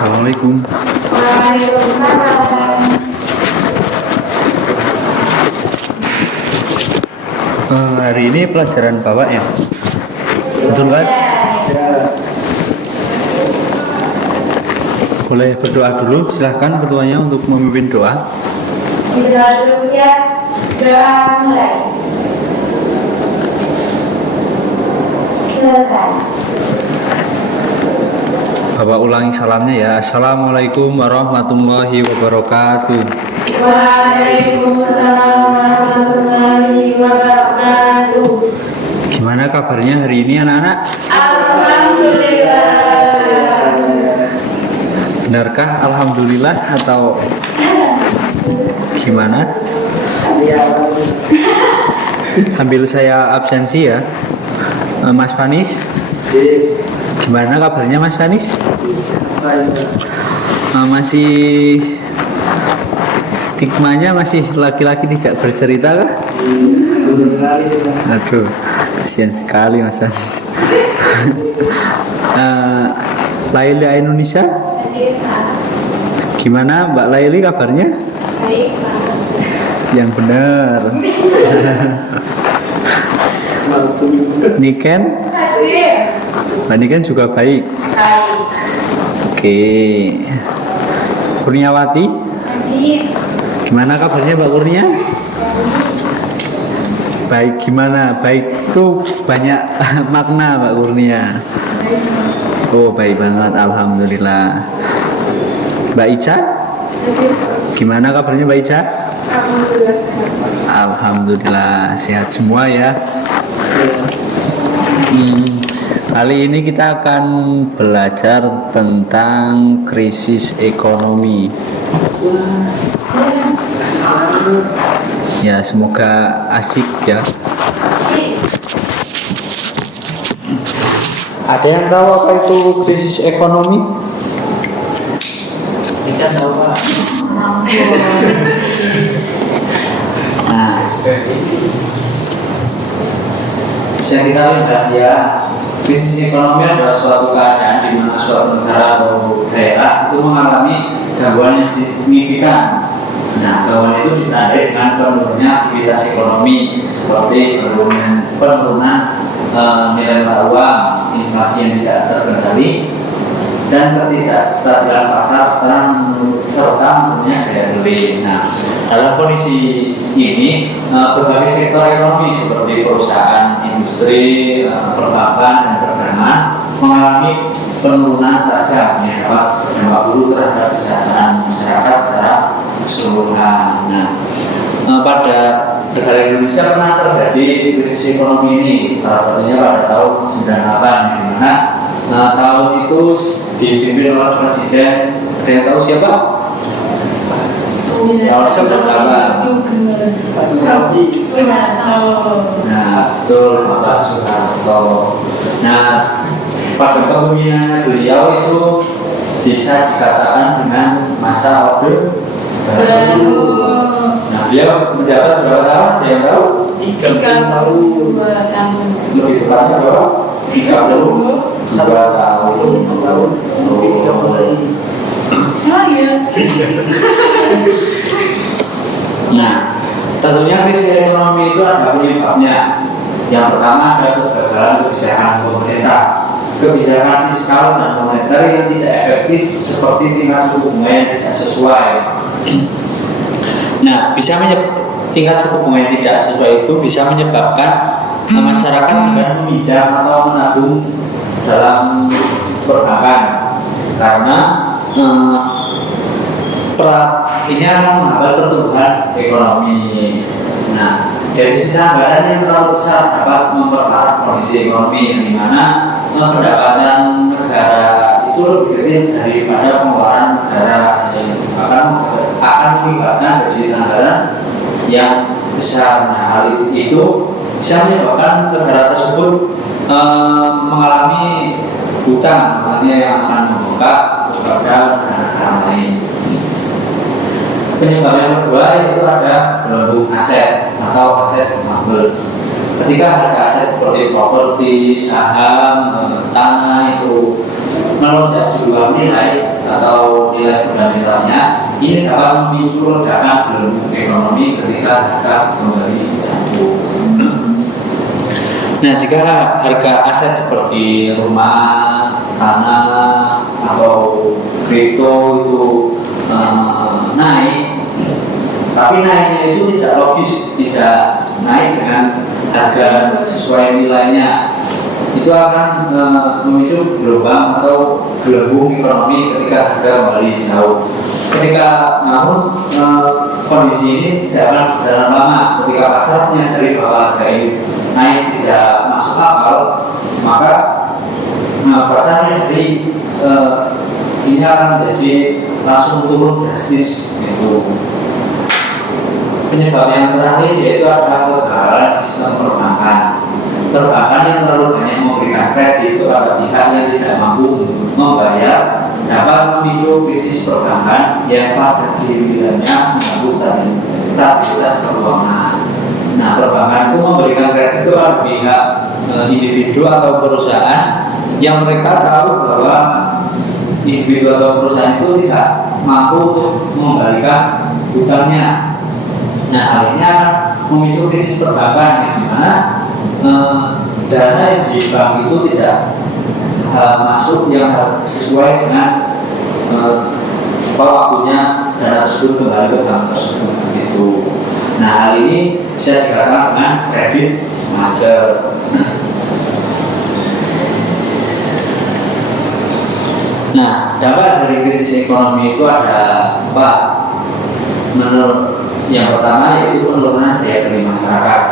Assalamualaikum. Waalaikumsalam. Hari ini pelajaran Bapak ya? Betul kan? Boleh berdoa dulu, silahkan ketuanya untuk memimpin doa. Berdoa dulu siap. Doa mulai. Selesai. Bapak ulangi salamnya ya. Assalamualaikum warahmatullahi wabarakatuh. Waalaikumsalam warahmatullahi wabarakatuh. Gimana kabarnya hari ini anak-anak? Alhamdulillah. Benarkah alhamdulillah atau gimana? Sambil saya absensi ya. Mas Fanis, gimana kabarnya Mas Fanis? Masih stigmanya masih laki-laki tidak bercerita kah? Aduh, kasihan sekali Mas Fanis. Laila Indonesia, gimana Mbak Laili kabarnya? Baik. Yang benar. Niken, Mbak Niken juga baik. Baik. Oke. Kurniawati, gimana kabarnya Mbak Kurnia? Baik gimana? Baik itu banyak makna Mbak Kurnia. Oh baik banget, alhamdulillah. Mbak Ica, gimana kabarnya Mbak Ica? Alhamdulillah sehat. Alhamdulillah sehat semua ya. Kali ini kita akan belajar tentang krisis ekonomi. Ya semoga asik ya. Ada yang tahu apa itu krisis ekonomi? Tidak tahu Pak. Nah, Bisa kita lihat ya, krisis ekonomi adalah suatu keadaan di mana suatu negara atau daerah itu mengalami gangguan yang signifikan. Nah, gangguan itu ditandai dengan penurunannya aktivitas ekonomi seperti penurunan nilai mata uang, inflasi yang tidak terkendali, dan ketidakstabilan pasar serta menurunnya daya beli. Nah, dalam kondisi ini berbagai sektor ekonomi seperti perusahaan, industri, perbankan, dan perdagangan mengalami penurunan tajam yang dapat berdampak buruk terhadap kesejahteraan masyarakat secara keseluruhan. Nah, pada negara Indonesia pernah terjadi krisis ekonomi ini, salah satunya pada tahun 98 di mana tahun itu dipimpin oleh Presiden. Ada yang tahu siapa? Tahun pertama. Nah, betul Bapak Soeharto. Nah, pas kepemimpinan beliau itu bisa dikatakan dengan masa Orde Baru. Nah, beliau menjabat berapa tahun? Ada yang tahu? 32 tahun. Lebih tepatnya berapa? 32 tahun. Oh iya. Nah, tentunya krisis ekonomi itu ada penyebabnya. Yang pertama adalah kegagalan kebijakan pemerintah, kebijakan fiskal dan moneter yang tidak efektif seperti tingkat suku bunga yang tidak sesuai. Nah, tingkat suku bunga yang tidak sesuai itu bisa menyebabkan masyarakat enggan meminjam atau menabung dalam perbankan karena ini akan menghambat pertumbuhan ekonomi. Nah, dari sisi anggaran yang terlalu besar dapat memperparah kondisi ekonomi yang dimana pendapatan negara itu lebih kecil daripada pengeluaran negara yang akan mengibatkan dari sisi anggaran yang besar. Nah, hal itu bisa menyebabkan negara tersebut mengalami hutang yang akan membengkak kepada negara-negara lain. Penyebab yang kedua itu ada gelembung aset atau aset bubbles. Ketika harga aset seperti properti, saham, tanah itu melonjak di luar nilai atau nilai fundamentalnya, ini dapat memicu ledakan belenggu ekonomi ketika harga kembali jatuh. Nah, jika harga aset seperti rumah, tanah, atau kripto itu naik, tapi naiknya itu tidak logis, tidak naik dengan harga sesuai nilainya, itu akan memicu gelombang atau gelembung ekonomi ketika harga kembali jauh. Ketika namun kondisi ini tidak akan berjalan lama, ketika pasar menyadari bahwa harga ini naik tidak masuk akal, maka pasar menyadari ini akan menjadi langsung turun drastis gitu. Penyebab yang terakhir yaitu adalah kegagalan sistem perbankan. Perbankan yang terlalu banyak memberikan kredit kepada pihak yang tidak mampu membayar dapat memicu krisis perbankan yang pada gilirannya mengganggu stabilitas keuangan. Nah, perbankan itu memberikan kredit kepada pihak individu atau perusahaan yang mereka tahu bahwa individu atau perusahaan itu tidak mampu untuk mengembalikan hutangnya. Nah, hal ini akan memicu krisis perbankan, di mana dana yang di bank itu tidak masuk yang harus sesuai dengan waktunya dana tersebut kembali ke bank tersebut gitu. Nah, hal ini bisa dikatakan dengan kredit macet. Nah, dampak dari krisis ekonomi itu ada 4. Menurut yang pertama yaitu penurunan daya beli masyarakat.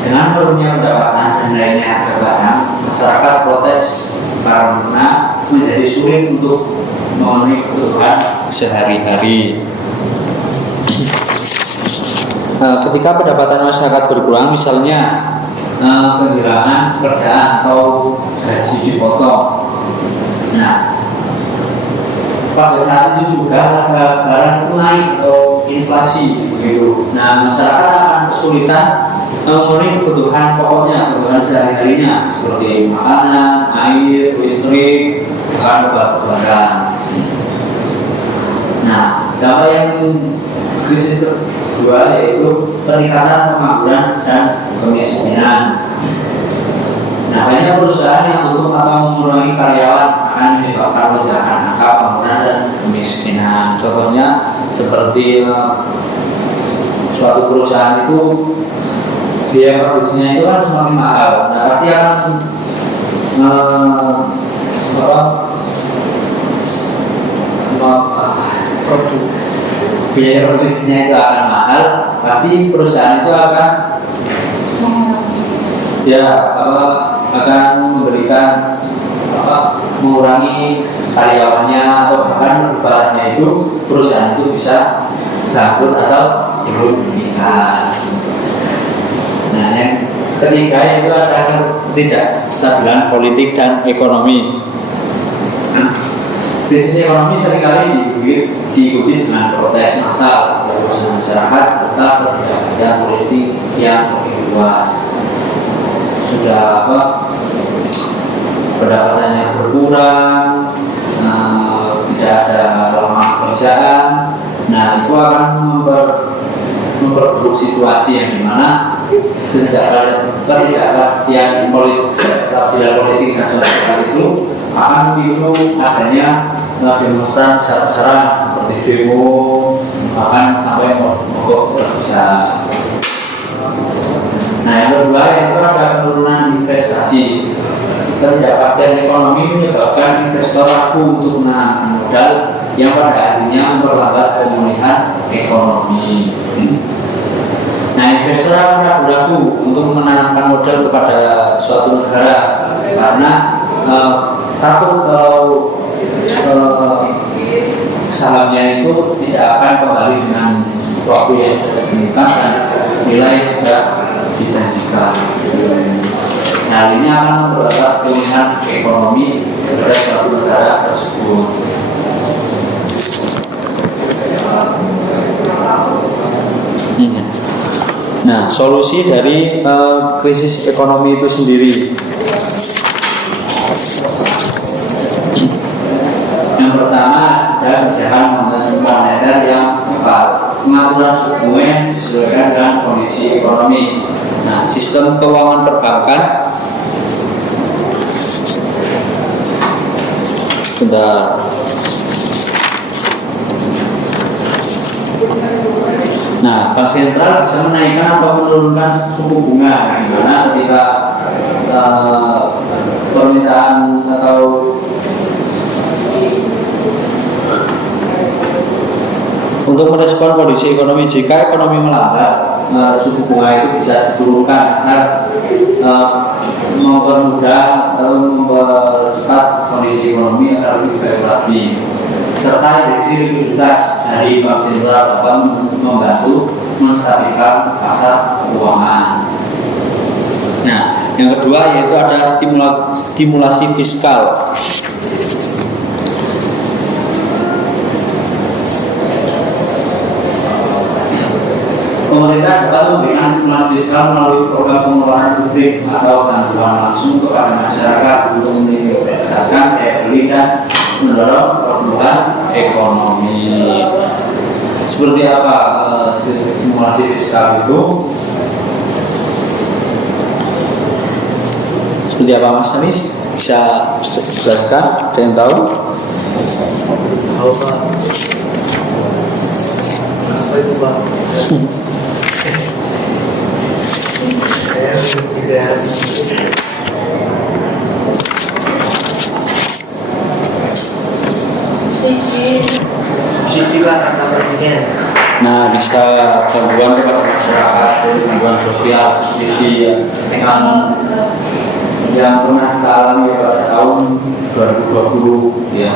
Dengan turunnya pendapatan dan lainnya harga barang, masyarakat protes karena menjadi sulit untuk memenuhi kebutuhan sehari-hari. Ketika pendapatan masyarakat berkurang, misalnya kehilangan pekerjaan atau gaji dipotong. Nah, pada saat itu juga harga barang itu naik atau inflasi begitu. Nah, masyarakat akan kesulitan memenuhi kebutuhan pokoknya, kebutuhan sehari-harinya seperti makanan, air, listrik, obat-obatan. Nah, dampak yang krisis kedua yaitu peningkatan pengangguran dan kemiskinan. Nah, banyak perusahaan yang tutup atau mengurangi karyawan akan menyebabkan lonjakan angka pengangguran dan kemiskinan. Contohnya seperti suatu perusahaan itu biaya produksinya itu kan semakin mahal. Nah, pasti akan biaya produksinya itu akan mahal. Pasti perusahaan itu akan akan memberikan mengurangi karyawannya atau bahkan ibaratnya itu perusahaan itu bisa bangkrut atau dirugikan. Nah, yang ketiga itu adalah ketidakstabilan politik dan ekonomi. Krisis ekonomi seringkali diikuti dengan protes massal dari masyarakat serta ketidakpastian politik yang lebih luas. Sudah pendapatannya berkurang, tidak ada lapangan pekerjaan. Nah, itu akan memperburuk situasi yang dimana ketidakpastian politik dan sosial itu akan memicu adanya demonstrasi besar-besaran seperti demo, bahkan sampai mogok kerja. Nah, yang kedua itu ada penurunan investasi. Ketidakpastian ekonomi menyebabkan investor ragu untuk menanamkan modal yang pada akhirnya memperlambat pemulihan ekonomi. Nah, investor akan ragu-ragu untuk menanamkan modal kepada suatu negara karena takut kalau sahamnya itu tidak akan kembali dengan waktu yang sudah ditentukan dan nilai yang sudah dijanjikan. Nah, ini akan memperlambat pemulihan ekonomi dari suatu negara tersebut. Nah, solusi dari krisis ekonomi itu sendiri. Yang pertama, pengaturan suku bunga disesuaikan dengan kondisi ekonomi. Nah, sistem keuangan perbankan. Bentar. Nah, bank sentral bisa menaikkan atau menurunkan suku bunga, di mana ketika permintaan atau untuk merespon kondisi ekonomi, jika ekonomi melambat, suku bunga itu bisa diturunkan agar mempermudah atau mempercepat kondisi ekonomi agar lebih baik lagi. Serta indeksi likuiditas dari bank sentral dapat membantu menstabilkan pasar keuangan. Nah, yang kedua yaitu ada stimulasi fiskal. Pemerintah dapat memberikan stimulus fiskal melalui program pengeluaran publik atau bantuan langsung kepada masyarakat untuk meningkatkan daya beli dan mendorong pertumbuhan ekonomi. Seperti apa stimulasi fiskal itu? Seperti apa Mas Anies? Bisa jelaskan? Ada yang tahu? Tahu Pak. Apa itu Pak? Saya tidak. Subsidi Pak, kata presiden. Nah, bisa bantuan kepada masyarakat, bantuan sosial, subsidi yang pernah kita alami pada tahun 2020 ya,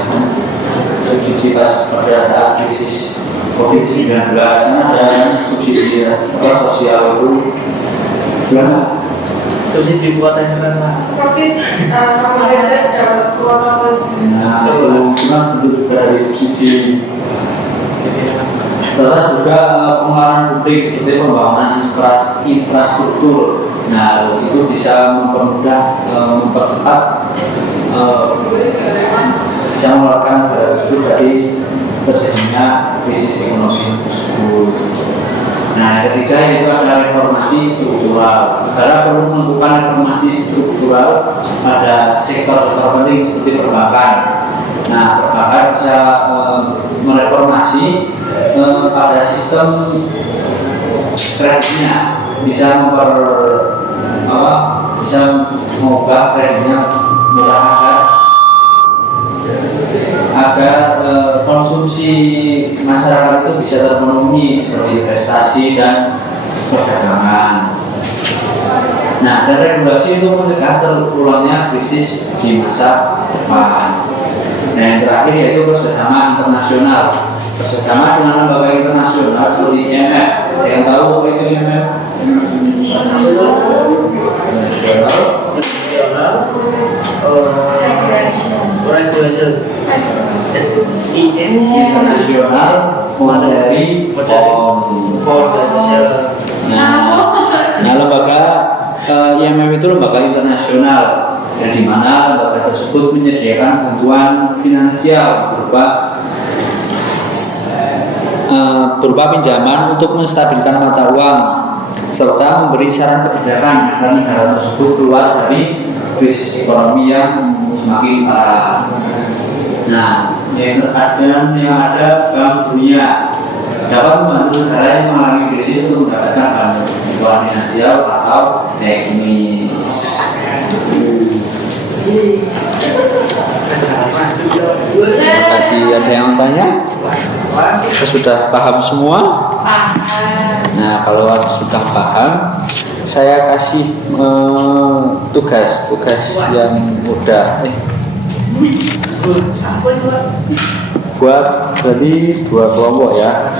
subsidi pas pada saat krisis COVID-19 ada subsidi sosial itu gimana? Subsidi buat internet. Covid kemarin saya dapat kuota posisi. Nah, itu juga dari subsidi. Serta juga pengeluaran publik seperti pembangunan infrastruktur. Nah, itu bisa mempermudah, mempercepat, bisa mengeluarkan tersebut dari terjadinya krisis ekonomi tersebut. Nah, ketiga yaitu adalah reformasi struktural. Negara perlu melakukan reformasi struktural pada sektor terpenting seperti perbankan. Nah, perbankan bisa mereformasi pada sistem kreditnya, bisa bisa mengubah kreditnya murah agar konsumsi masyarakat itu bisa terpenuhi seperti investasi dan perdagangan. Nah, dan regulasi itu mencegah terulangnya krisis di masa depan. Dan yang terakhir yaitu kerjasama internasional. Kerjasama dengan lembaga internasional seperti IMF. Yang tahu apa itu IMF? Internasional. Internasional monetary fund. Nah, lembaga IMF itu lembaga internasional, dan di mana lembaga tersebut menyediakan bantuan finansial berupa pinjaman untuk menstabilkan mata uang serta memberi saran kebijakan agar negara tersebut keluar dari krisis ekonomi yang semakin parah. Nah, yang ada Bank Dunia dapat membantu negara yang mengalami krisis untuk mendapatkan bantuan finansial atau teknis. Terima kasih. Ada yang tanya? Kita sudah paham semua? Nah, kalau sudah paham, saya kasih tugas yang mudah. Buat berarti 2 kelompok ya.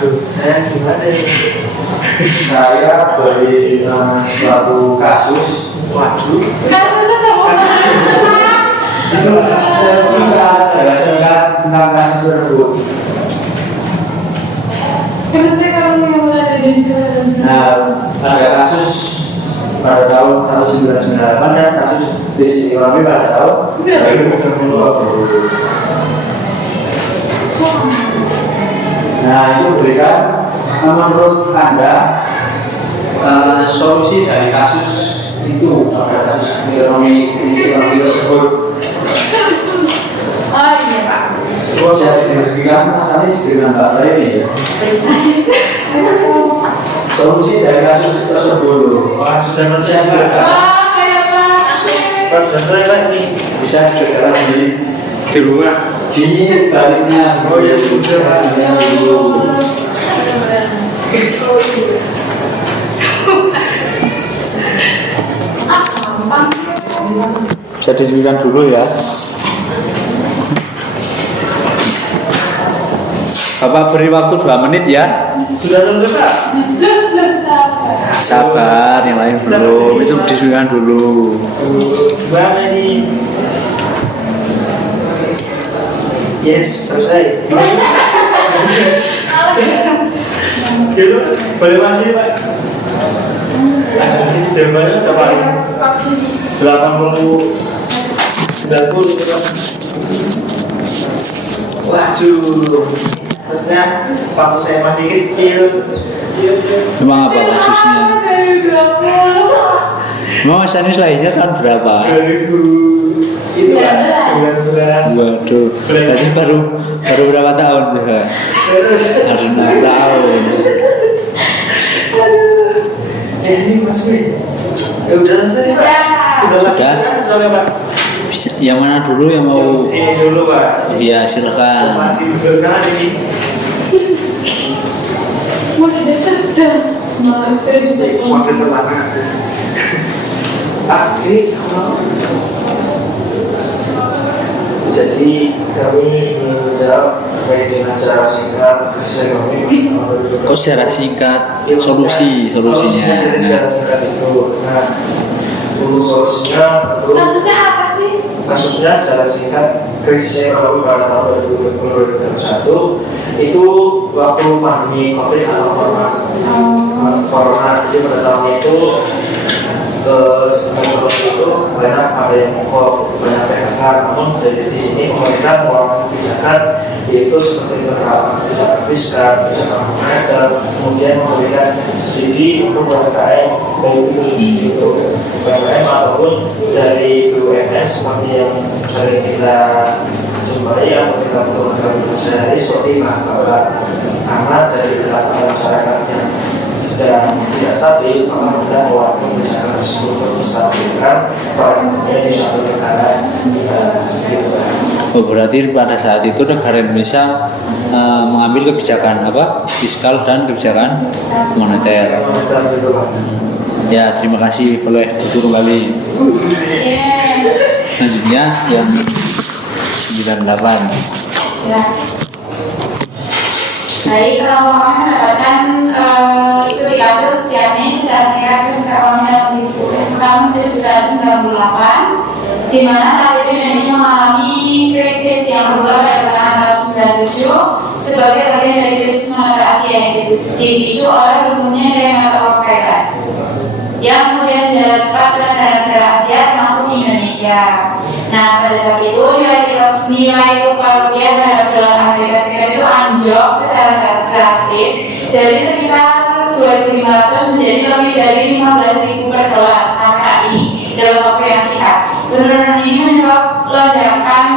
Saya beri suatu kasus. Kasusnya nggak mau Itu singkat tentang kasus tersebut. Terus saya kalau yang mulai dari sana. Nah, ada kasus pada tahun 1998 dan kasus krisis ekonomi pada tahun 2020. Nah, itu berikan menurut Anda solusi dari kasus itu, pada kasus krisis ekonomi tersebut? Oh iya Pak. Saya diskusikan Mas Anies dengan Pak Reni ya. Solusi dari kasus tersebut loh. Wah, sudah selesai Pak. Wah, kayak Pak. Pak, sudah selesai Pak ini. Bisa segera Di rumah. di baliknya. Oh ya sudah Pak. Bisa disebutkan dulu ya. Bapak beri waktu 2 menit ya. Sudah selesai Pak. Sabar, yang lain belum. Itu disebutkan dulu. Gimana nih? Yes, selesai. Gitu, boleh masih Pak. Ini jawabannya udah paling 80 Pak. Waduh, maksudnya waktu saya masih kecil. Memang apa kasusnya? Memang Mas Anies lahirnya tahun berapa? 2000 itu Pak, 19. Waduh, berarti baru berapa tahun tuh? Baru 6 tahun. Ini masih. Ya udah selesai Pak. Sudah? Soalnya Pak. Yang mana dulu yang mau? Sini dulu Pak. Iya, silakan. Masih berkenan ini. Mulai cerdas. Mas, Waktu terlama. Pak, ini jadi kami menjawab terkait dengan cara singkat krisis ekonomi. Kok secara singkat solusinya? Jadi secara singkat itu. Nah, untuk solusinya kasusnya apa sih? kasusnya secara singkat krisis ekonomi pada tahun 2021 itu waktu pandemi COVID atau corona. Jadi pada tahun itu ekonomi itu banyak ada yang mogok, banyak PHK. Namun di sini pemerintah mengeluarkan kebijakan yaitu seperti kebijakan fiskal, kebijakan moneter, kemudian memberikan subsidi untuk UMKM baik itu UMKM ataupun dari BUMN seperti yang sering kita jumpai atau kita butuhkan sehari seperti bahan karena dari beberapa masyarakat yang sedang tidak stabil, maka mudah melakukan kebijakan tersebut untuk menstabilkan perekonomian di suatu negara. Oh, berarti pada saat itu negara Indonesia mengambil kebijakan apa? Fiskal dan kebijakan moneter. Ya, terima kasih. Boleh duduk kembali. Selanjutnya yang 98. Ya. Baik, kalau kami mendapatkan studi kasus yakni secara singkat krisis ekonomi tahun 1998, di mana saat itu Indonesia mengalami krisis yang berulang pada pertengahan tahun 97 sebagai bagian dari krisis moneter Asia yang dipicu oleh runtuhnya nilai mata uang Thailand yang kemudian menjalar cepat ke negara-negara Asia termasuk Indonesia. Nah, pada saat itu nilai tukar rupiah terhadap dolar Amerika Serikat itu anjlok secara drastis dari sekitar 2.500 menjadi lebih dari 15.000 per dolar sampai saat ini dalam waktu yang singkat. Penurunan ini menyebabkan lonjakan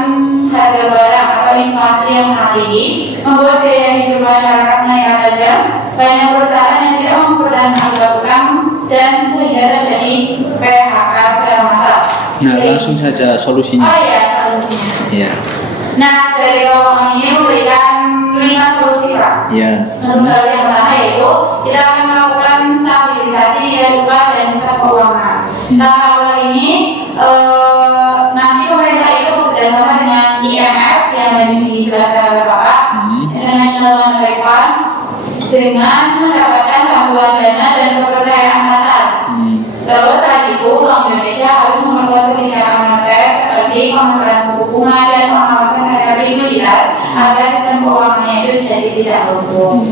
harga barang atau inflasi yang sangat tinggi, membuat biaya hidup masyarakat meningkat tajam, banyak perusahaan yang tidak mampu bertahan akibat utang dan sehingga terjadi PHK secara massal. Nah, langsung saja solusinya. Oh iya, solusinya. Iya. Nah, dari kelompok ini memberikan 5 solusi Pak. Iya. Untuk solusi yang pertama yaitu kita akan melakukan stabilisasi nilai tukar dan sistem keuangan. Nah, awal ini nanti pemerintah itu bekerjasama dengan IMF yang tadi dijelaskan oleh Bapak, International Monetary Fund, dengan mendapatkan bantuan dana dan kepercayaan pasar. Terus saat itu Bank Indonesia harus memperkuat kebijakan moneter seperti pengaturan suku bunga dan pengawasan terhadap likuiditas agar sistem keuangannya itu jadi tidak lumpuh.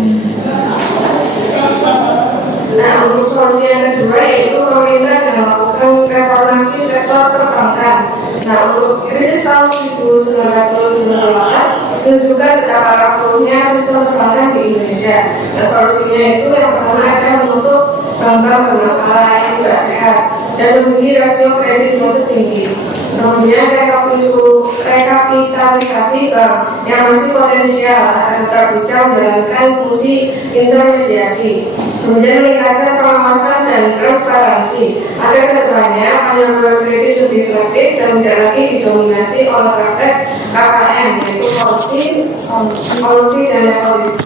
Nah, untuk solusi yang kedua yaitu pemerintah akan melakukan reformasi sektor perbankan. Nah, untuk krisis tahun 1998 menunjukkan betapa rapuhnya sistem perbankan di Indonesia. Nah, solusinya itu yang pertama adalah menutup bank-bank bermasalah yang tidak sehat dan memiliki rasio kredit deposit tinggi. Kemudian rekapitalisasi bank yang masih potensial agar tetap bisa menjalankan fungsi intermediasi. Kemudian meningkatkan pengawasan dan transparansi agar kedepannya penyaluran kredit lebih selektif dan tidak lagi didominasi oleh praktek KKM, yaitu korupsi dan nepotisme.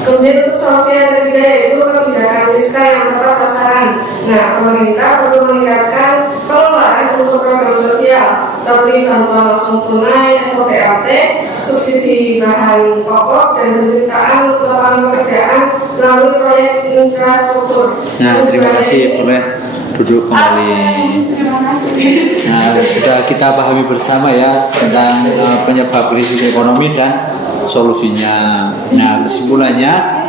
Kemudian untuk solusi yang ketiga yaitu kebijakan fiskal yang tepat sasaran. Nah, pemerintah perlu meningkatkan pengelolaan untuk program sosial seperti bantuan langsung tunai atau BLT, subsidi bahan pokok, dan penciptaan lapangan pekerjaan melalui proyek infrastruktur. Nah, terima kasih, boleh duduk kembali. Nah, sudah kita pahami bersama ya tentang penyebab krisis ekonomi dan solusinya. Nah, kesimpulannya,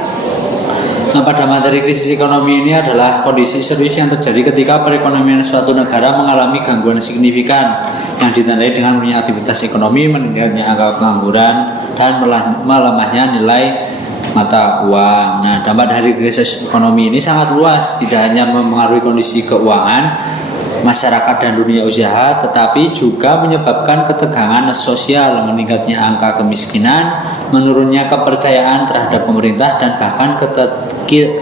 pada materi krisis ekonomi ini adalah kondisi serius yang terjadi ketika perekonomian suatu negara mengalami gangguan signifikan yang ditandai dengan menurunnya aktivitas ekonomi, meningkatnya angka pengangguran, dan melemahnya nilai mata uang. Nah, dampak dari krisis ekonomi ini sangat luas, tidak hanya mempengaruhi kondisi keuangan masyarakat dan dunia usaha, tetapi juga menyebabkan ketegangan sosial, meningkatnya angka kemiskinan, menurunnya kepercayaan terhadap pemerintah, dan bahkan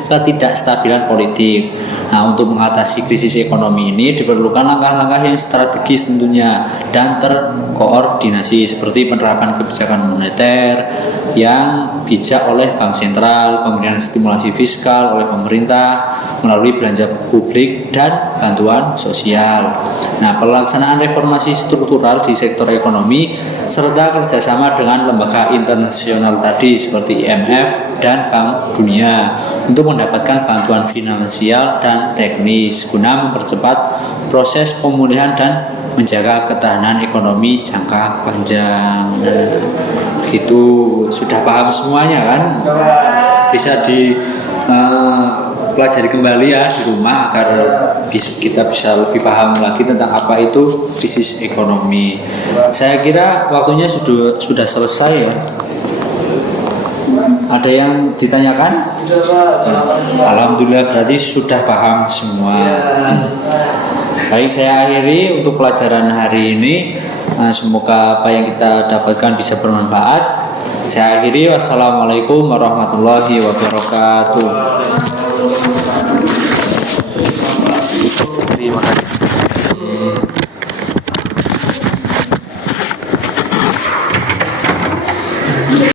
ketidakstabilan politik. Nah, untuk mengatasi krisis ekonomi ini diperlukan langkah-langkah yang strategis tentunya dan terkoordinasi, seperti penerapan kebijakan moneter yang bijak oleh bank sentral, kemudian stimulasi fiskal oleh pemerintah melalui belanja publik dan bantuan sosial. Nah, pelaksanaan reformasi struktural di sektor ekonomi serta kerjasama dengan lembaga internasional tadi seperti IMF dan Bank Dunia untuk mendapatkan bantuan finansial dan teknis guna mempercepat proses pemulihan dan menjaga ketahanan ekonomi jangka panjang. Nah, itu sudah paham semuanya kan? Bisa pelajari kembali ya di rumah agar kita bisa lebih paham lagi tentang apa itu krisis ekonomi. Saya kira waktunya sudah selesai ya. Ada yang ditanyakan? Alhamdulillah, berarti sudah paham semua. Baik, saya akhiri untuk pelajaran hari ini. Semoga apa yang kita dapatkan bisa bermanfaat. Saya akhiri. Wassalamualaikum warahmatullahi wabarakatuh. Terima kasih.